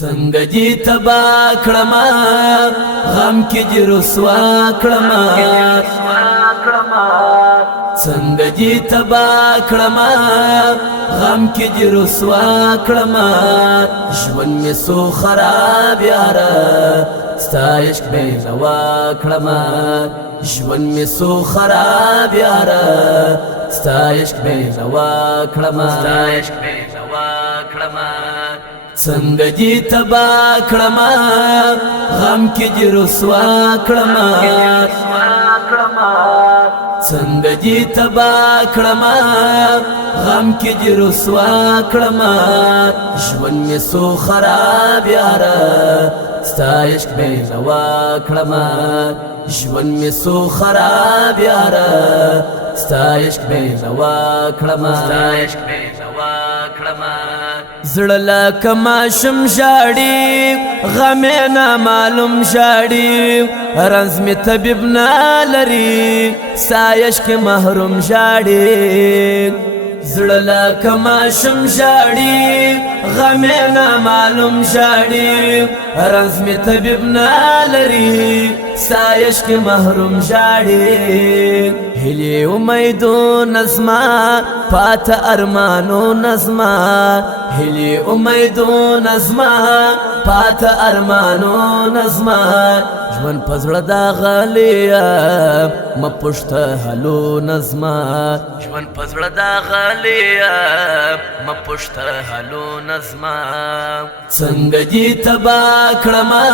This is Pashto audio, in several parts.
څنګه دې تبا کړما غم کې دې رسوا کړما څنګه دې تبا کړما غم کې دې رسوا کړما ژوند مې سو خراب یاره ستا عشق بې نوا کړما ژوند مې سو خراب یاره ستا عشق بې نوا کړما څنګه دې تبا کړما غم کې دې رسوا کړما څنګه دې تبا کړما غم کې دې رسوا کړما ژوند مې سو خراب یاره ستا عشق بې نوا کړما ژوند مې سو خراب یاره ستا عشق بې نوا کړما زړه لکه ماشوم ژاړي غم یې نامعلوم ژاړي رنځ مې طبیب نه لري ستا عشق محروم ژاړي زړه لکه ماشوم ژاړي غم یې نامعلوم ژاړي رنځ مې طبیب نه لري ستا عشق محروم ژاړي هیلې امیدونه زما پاته ارمانونه زما هیلې امیدونه زما پاته ارمانونه زما ژوند په زړه داغلی یم مه پوښته حالونه زما ژوند په زړه داغلی یم مه پوښته حالونه زما څنګه دې تبا کړما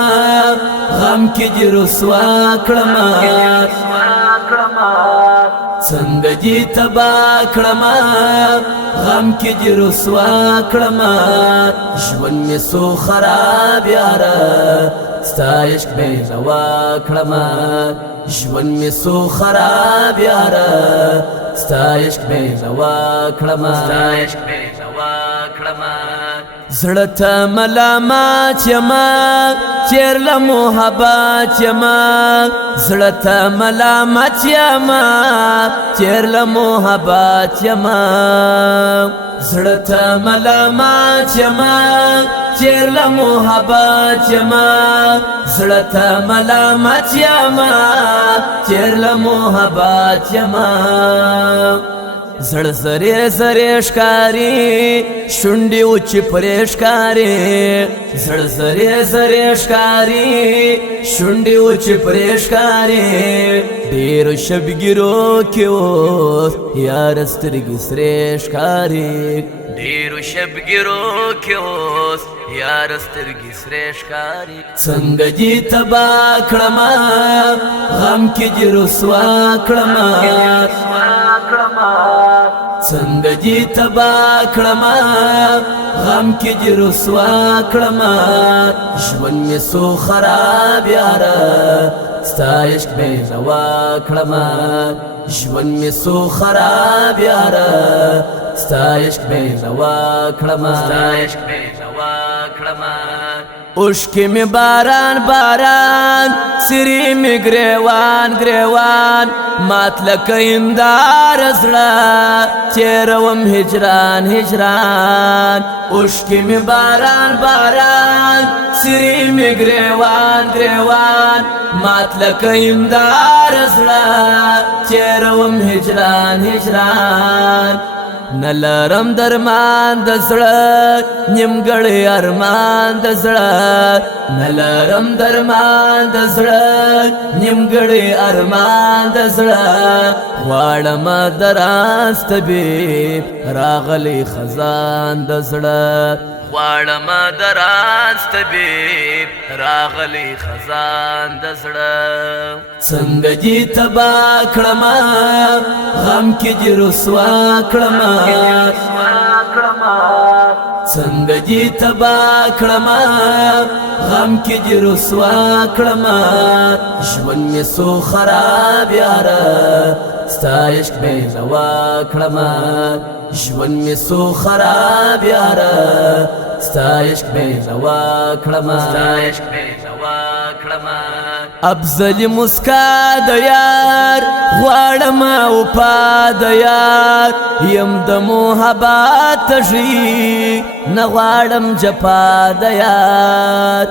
غم کې دې رسوا کړما څنګه دې تبا کړما غم کې دې رسوا کړما ژوند مې سو خراب یاره ستا عشق بې نوا کړما ژوند مې سو خراب یاره ستا عشق بې نوا کړما زړه ته ملامت یما چیر له محبت یما زړه ته ملامت یما چیر له محبت یما زړه ته ملامت یما چیر له محبت یما زړه ته ملامت یما چیر له محبت یما زړه زری زری ښکاري شونډې وچې پرې ښکاري زړه زری زری ښکاري شونډې وچې پرې ښکاري ډېرو شبګیرو کې اوس یاره سترګې سرې ښکاري ډېرو شبګیرو کې اوس یاره سترګې سرې ښکاري څنګه دې تبا کړما غم کې دې رسوا کړما څنګه دې تبا کړما غم کې دې رسوا کړما ژوند مې سو خراب یاره ستا عشق بې نوا کړما ژوند مې سو خراب یاره ستا عشق بې نوا کړما اوښکې مې باران باران سرې مې ګریوان ګریوان مات لکه هنداره زړه تېروم هجران هجران اوښکې مې باران باران سرې مې ګریوان ګریوان مات لکه هنداره زړه تېروم هجران هجران نلرم درمان د زړه نیمګړی ارمان د زړه نلرم درمان د زړه نیمګړی ارمان د زړه غواړم دراز طبیب راغلی خزان د زړه غواړم دراز طبیب راغلی خزان د زړه څنګه دې تبا کړما غم کې دې رسوا کړما څنګه دې تبا کړما غم کې دې رسوا کړما ژوند مې سو خراب یاره ستا عشق بې نوا کړما ژوند مې سو خراب یاره ستا عشق بې نوا کړما افضل مسکا د یار غواړم وفا د یار یم د محبت تشي نه غواړم جفا د یار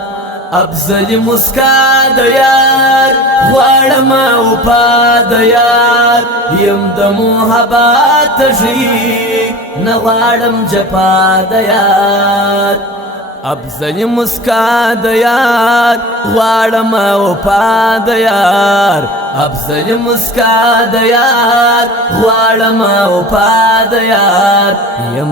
افضل مسکا د یار غواړم وفا د یار یم د محبت تشي نه غواړم جفا د یار افضل مسکا د یار غواړم وفا د یار افضل مسکا د یار غواړم وفا د یار یم